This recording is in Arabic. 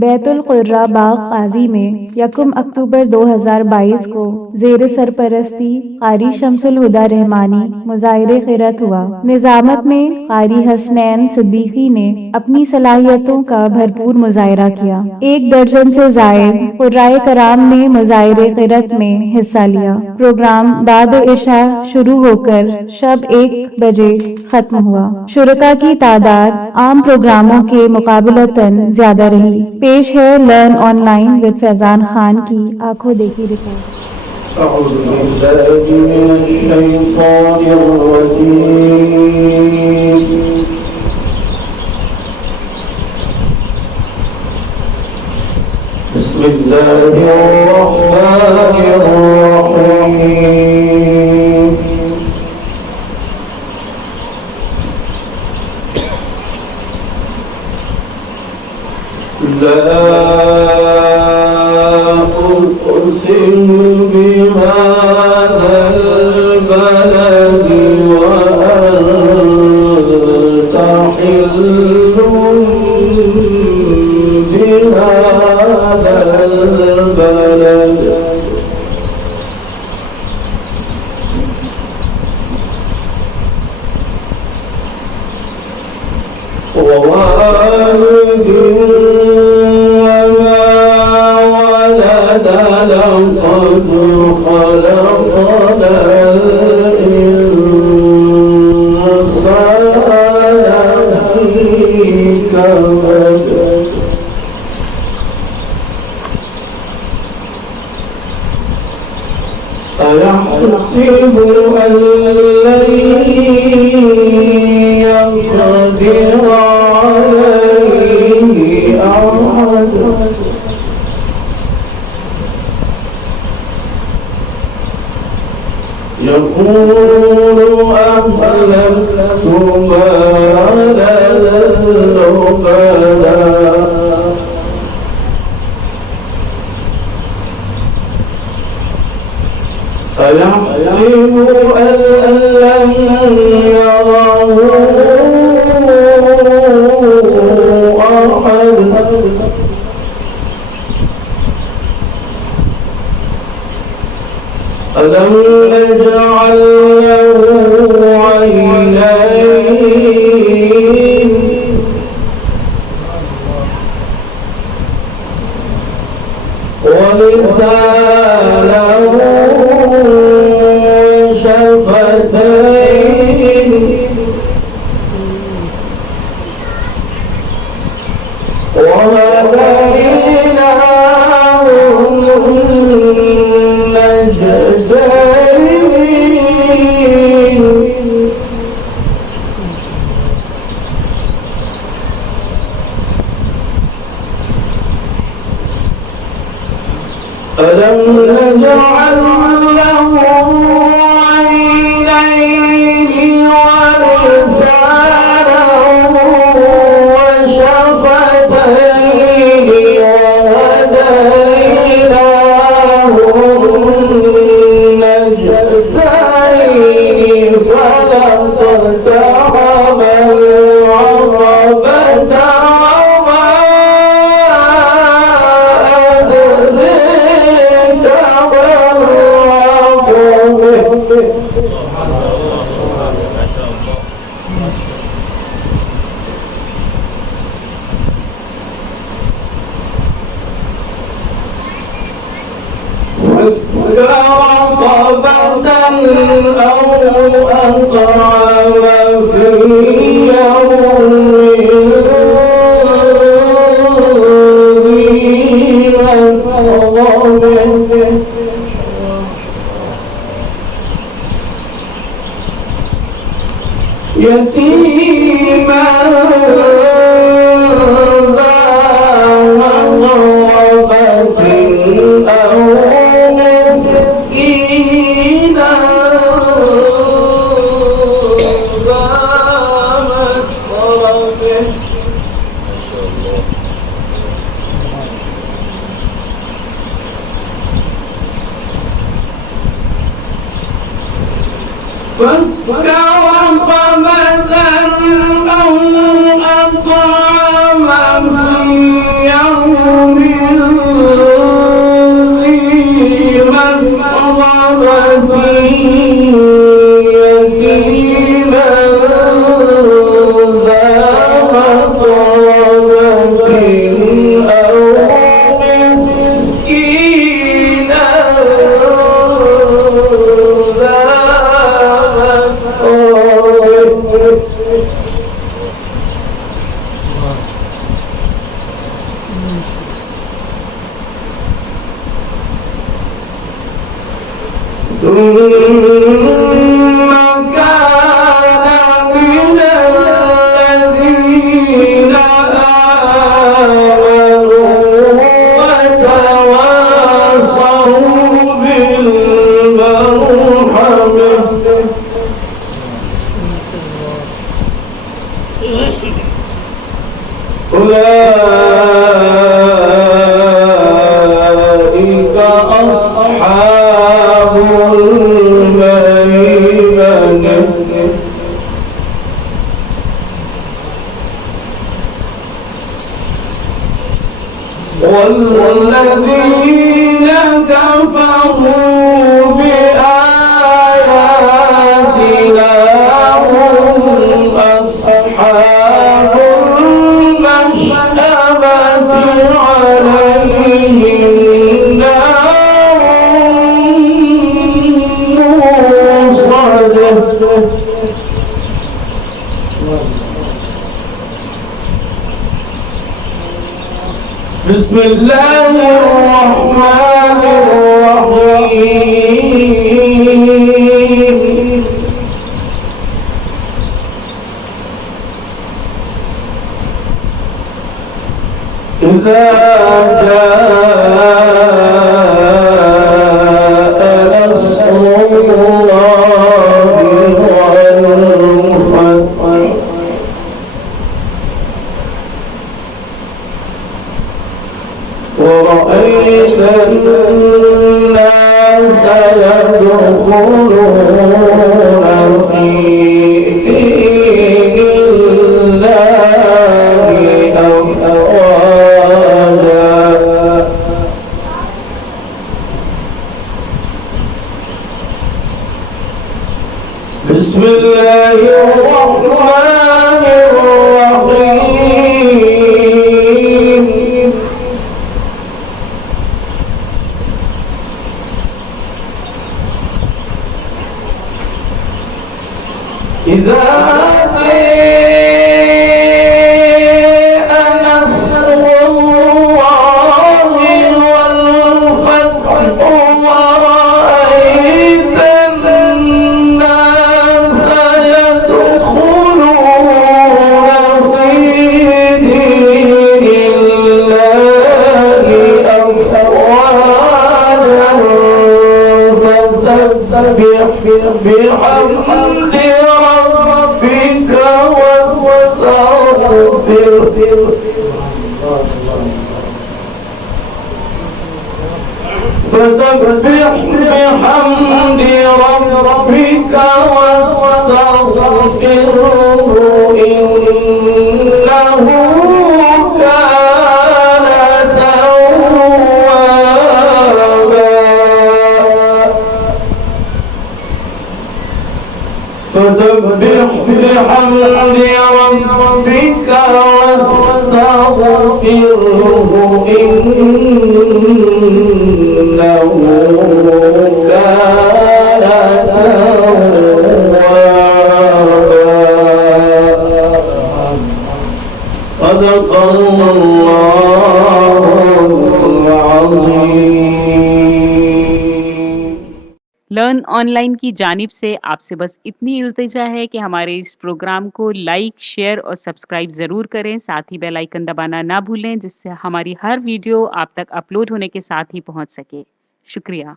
बैतुल कुर्रा बाग काजी में 1 अक्टूबर 2022 को ज़ेर सरपरस्ती कारी शमसुल हुदा रहमानी मुज़ाहिरे क़िरत हुआ। निज़ामत में कारी हसनैन सिद्दीकी ने अपनी सलाहियतों का भरपूर मुज़ाहिरा किया। 1 दर्जन से ज़ायद क़ुर्राए कराम ने मुज़ाहिरे क़िरत में हिस्सा लिया। प्रोग्राम बाद इशा शुरू होकर शब 1 बजे खत्म हुआ। शुरका की तादाद आम प्रोग्रामों के मुकाबलतन ज्यादा रही। पेश है लर्न ऑनलाइन विद फैजान खान की आंखों देखी रिपोर्ट। لا أقسم بهذا البلد وأنت حل بهذا البلد ووالد لقد خلقنا الإنسان في كبد أيحسب أن لن يقدر عليه أحد يقول أهلكت مالا لبدا أيحسب أن لم يره أحد ألم نجعل له عينين ولسانا وشفتين وهديناه النجدين ألم نجعل له عينين ولسانا وشفتين وهديناه النجدين فلاقتحم العقبة وما أدريك ما العقبة رقبة أو أطعم في يوم ذي مسغبة يتيما ذا مقربة أو مسكينا ذا مسغبة فك رقبة أو أطعم في يوم أو مسكينا ذا متربة ثم كان من الذين آمنوا وتواصوا بالمرحمة أولئك أصحاب الميمنة والذين كفروا بآياتنا هم أصحاب المشأمة عليهم نار مؤصدة بسم الله الرحمن الرحيم إذا جاء نصر الله والفتح ورأيت الناس يدخلون في دين الله أفواجا بسم الله الرحمن الرحيم إذا جاء نصر الله والفتح ورأيت الناس يدخلون في دين الله أفواجا فسبح بحمد ربك واستغفره فسبح بحمد ربك واستغفره إنه كان توابا فسبح بحمد ربك واستغفره إنه كان توابا صدق الله العظيم लर्न ऑनलाइन की जानिब से आपसे बस इतनी इल्तिजा है कि हमारे इस प्रोग्राम को लाइक, शेयर और सब्सक्राइब ज़रूर करें। साथ ही बेल आइकन दबाना ना भूलें, जिससे हमारी हर वीडियो आप तक अपलोड होने के साथ ही पहुंच सके। शुक्रिया।